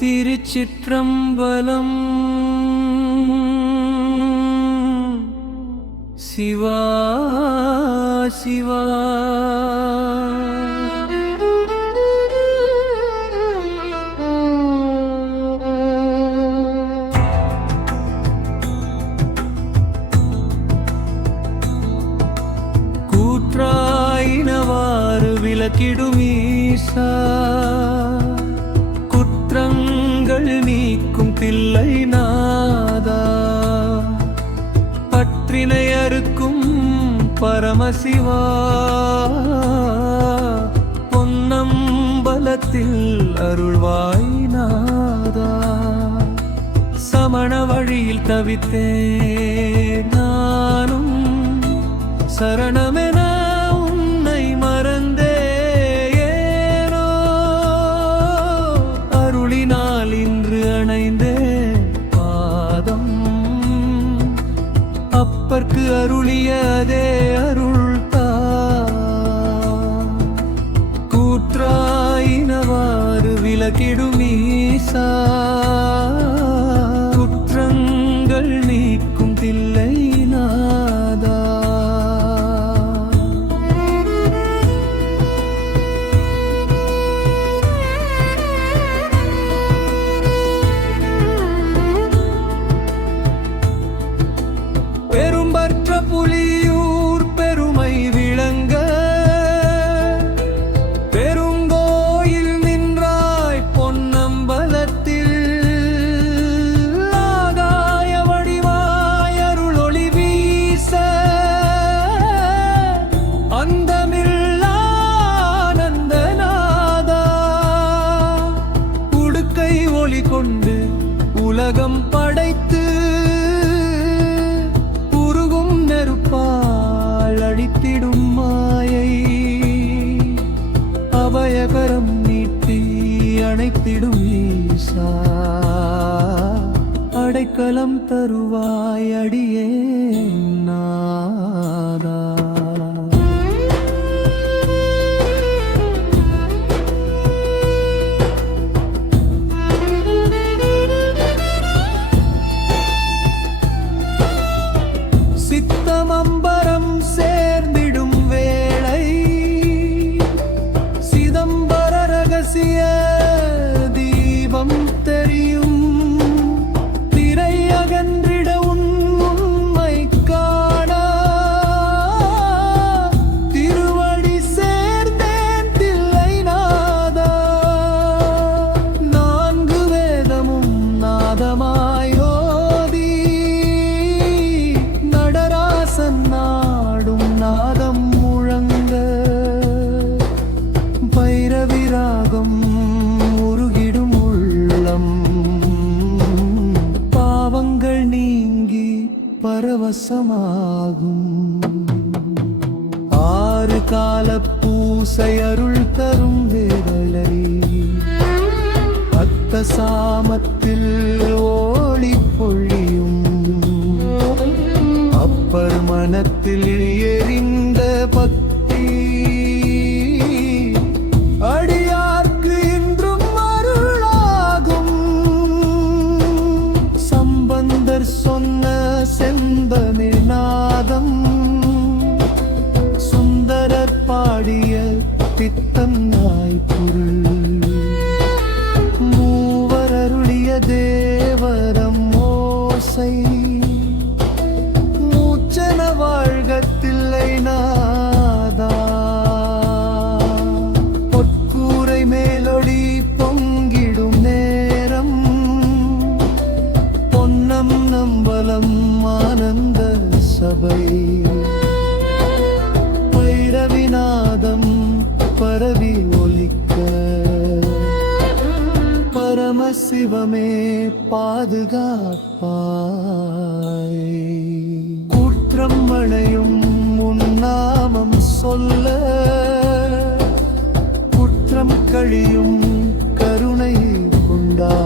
திருச்சிற்றம்பலம். சிவா சிவா கூற்றாயினவாறு விளக்கிடுமீசா, குற்றங்கள் நீக்கும் தில்லை நாதா, பற்றினை அறுக்கும் பரமசிவா, பொன்னம்பலத்தில் அருள்வாய் நாதா. சமண வழியில் தவித்தேன் நானும், சரணமென உன்னை மறந்தேனோ, அருளினால் இன்று அணைந்தேன் பாதம், அப்பர்க்கு அருளிய அதே அருள்தா. கூற்றாயினவாறு விளக்கிடுமீசா, குற்றங்கள் நீக்கும் தில்லை நாதா. பெரும்பற்ற புலியூர் பெருமை விளங்க, பெருங்கோயில் நின்றாய் பொன்னம்பலத்தில், ஆகாய வடிவாய் அருளொளி வீச, அந்தமில்லா ஆனந்தநாதா, உடுக்கை ஒளி கொண்டு உலகம் படைத்து, நெருப்பால் அழித்திடும் மாயை, அபயகரம் நீட்டி அணைத்திடும் ஈசா, அடைக்கலம் தருவாய் அடியே நாதா. சித்தமம்பரம் சேர்ந்திடும் வேளை, சிதம்பர ரகசிய தீபம் தெரியும், திரை அகன்றிட உண்மை காண, திருவடி சேர்ந்தேன் தில்லை நாதா. நான்கு வேதமும் நாதமாய் நாடும் நாதம் முழங்க, பைரவிராகம் உருகிடும் உள்ளம், பாவங்கள் நீங்கி பரவசமாகும். ஆறு கால பூசை அருள் தரும் வேளை, அத்த சாமத்தில் ஓளி பொழியும், அப்பர் மனத்தில் எரிந்த பக்தி, அடியார்க்கு இன்றும் அருளாகும். சம்பந்தர் சொன்ன செந்தமிழ் நாதம், சுந்தரர் பாடிய பித்தம் நாய்பொருள், மூவர் அருளிய தேவரம் ஓசை, வாழ்கத்தில்லை நாதா. பொற்கூரை மேலொளி பொங்கிடும் நேரம், பொன்னம் நம்பலம் ஆனந்த சபை, பைரவிநாதம் பரவி ஒலிக்க, பரமசிவமே பாதுகாப்பாய். குற்றமணையும் உன்னாமம் சொல்ல, குற்றம் கழியும் கருணை கொண்டா,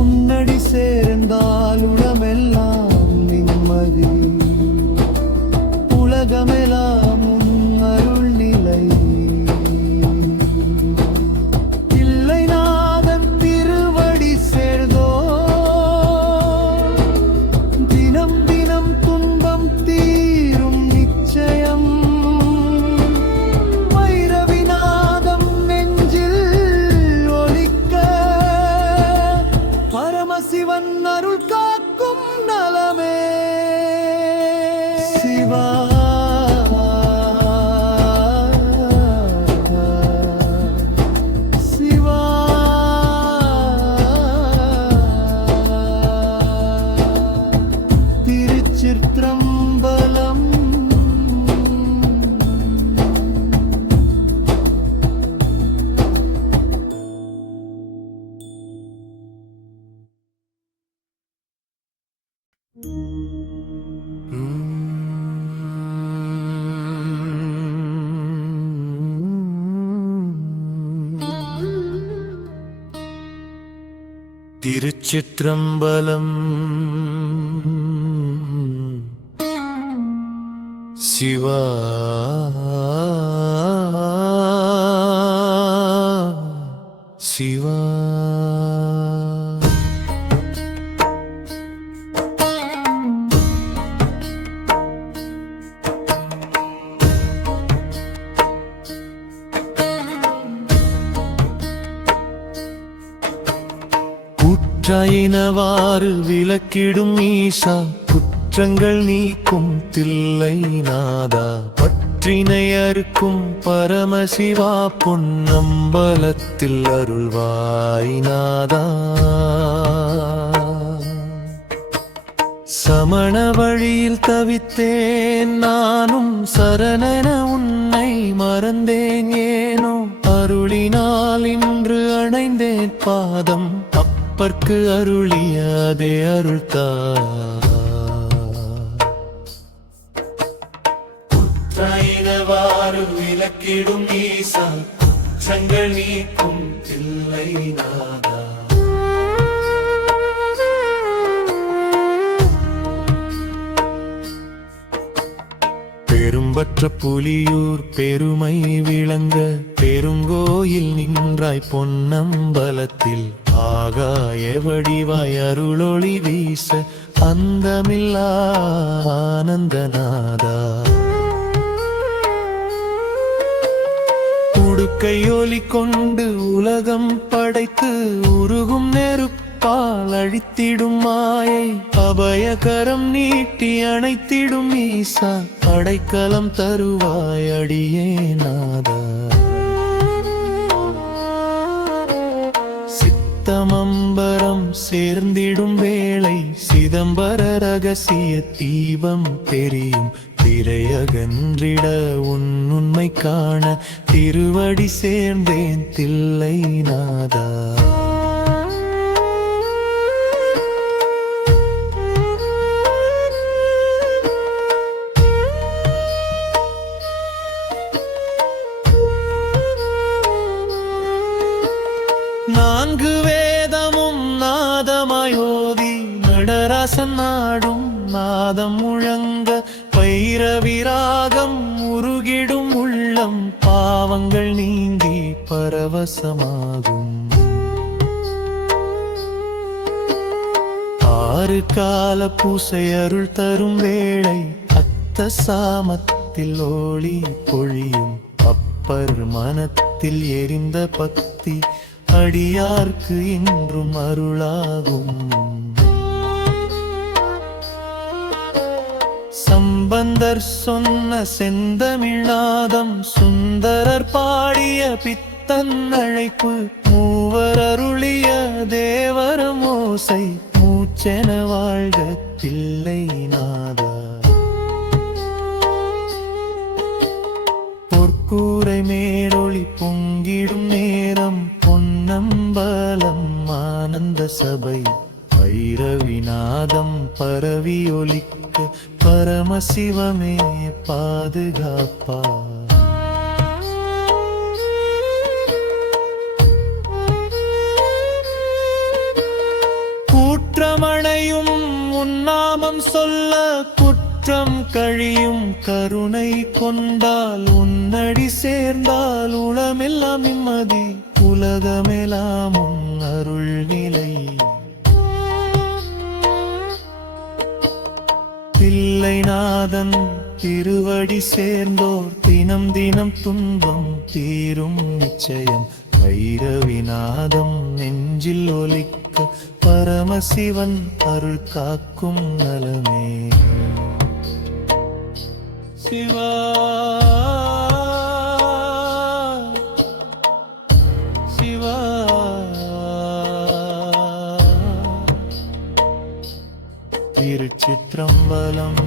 உன்னடி சேர்ந்தால் உளமெல்லாம் நிம்மதி, உலகமெல்லாம் உன் அருள் நிலை. இல்லை நான் திருச்சிற்றம்பலம். சிவா சிவா குற்றாயினவாறு விளக்கிடும் ஈசா, குற்றங்கள் நீக்கும் தில்லை நாதா, பற்றினை அறுக்கும் பரமசிவா, பொன்னம்பலத்தில் அருள்வாய் நாதா. சமண வழியில் தவித்தேன் நானும், சரணென உன்னை மறந்தேன் ஏனோ, அருளினால் இன்று அணைந்தேன் பாதம், அப்பற்கு அருளிய அதே அருள்தா. குற்றாயினவாறு விளக்கிடும் ஈசா, குற்றங்கள் நீக்கும் தில்லை நாதா. பெரும்பற்ற புலியூர் பெருமை விளங்க, பெருங்கோயில் நின்றாய் பொன்னம்பலத்தில், ஆகாய வடிவாய் அருளொளி வீச, அந்தமில்லா ஆனந்தநாதா. உடுக்கை ஒலி கொண்டு உலகம் படைத்து, உருகும் நெருப்பால் அழித்திடும் மாயை, அபயகரம் நீட்டி அணைத்திடும் ஈசா, அடைக்கலம் தருவாய் அடியே நாதா. சித்தமம்பரம் சேர்ந்திடும் வேளை, சிதம்பர ரகசிய தீபம் தெரியும், திரையகன்றிட உன்னுண்மை காண, திருவடி சேர்ந்தேன் தில்லை நாதா. நான்கு வேதமும் நாதமாயோதி, நடராசன் நாடும் நாதம் முழங்க, பைரவிராகம் உருகிடும் உள்ளம், பாவங்கள் நீங்கி பரவசமாகும். ஆறு கால பூசை அருள் தரும் வேளை, அத்த சாமத்தில் ஒளி பொழியும், அப்பர் மனத்தில் எரிந்த பக்தி, அடியார்க்கு இன்றும் அருளாகும். சம்பந்தர் சொன்ன செந்தமிழ்நாதம், சுந்தரர் பாடிய பித்தன் அழைப்பு, மூவர் அருளிய தேவர மோசை, மூச்சென வாழ்க தில்லை நாதா. பொற்கூரை மேலொளி பொங்கிடும் நேரம், பொன்னம்பலம் ஆனந்த சபை, பைரவிநாதம் பரவி ஒலிக்க, பரமசிவமே பாதுகாப்பா. கூற்றமணையும் உன்னாமம் சொல்ல, குற்றம் கழியும் கருணை கொண்டால், உன்னடி சேர்ந்தால் உளமெல்லாம் நிம்மதி, உலகமெல்லாம் உன் அருள் நிலை. தில்லை நாதன் திருவடி சேர்ந்தோர், தினம் தினம் துன்பம் தீரும் நிச்சயம், பைரவிநாதம் நெஞ்சில் ஒலிக்க, பரமசிவன் அருள் காக்கும் நலமே. சிவா சிவா திருச்சிற்றம்பலம்.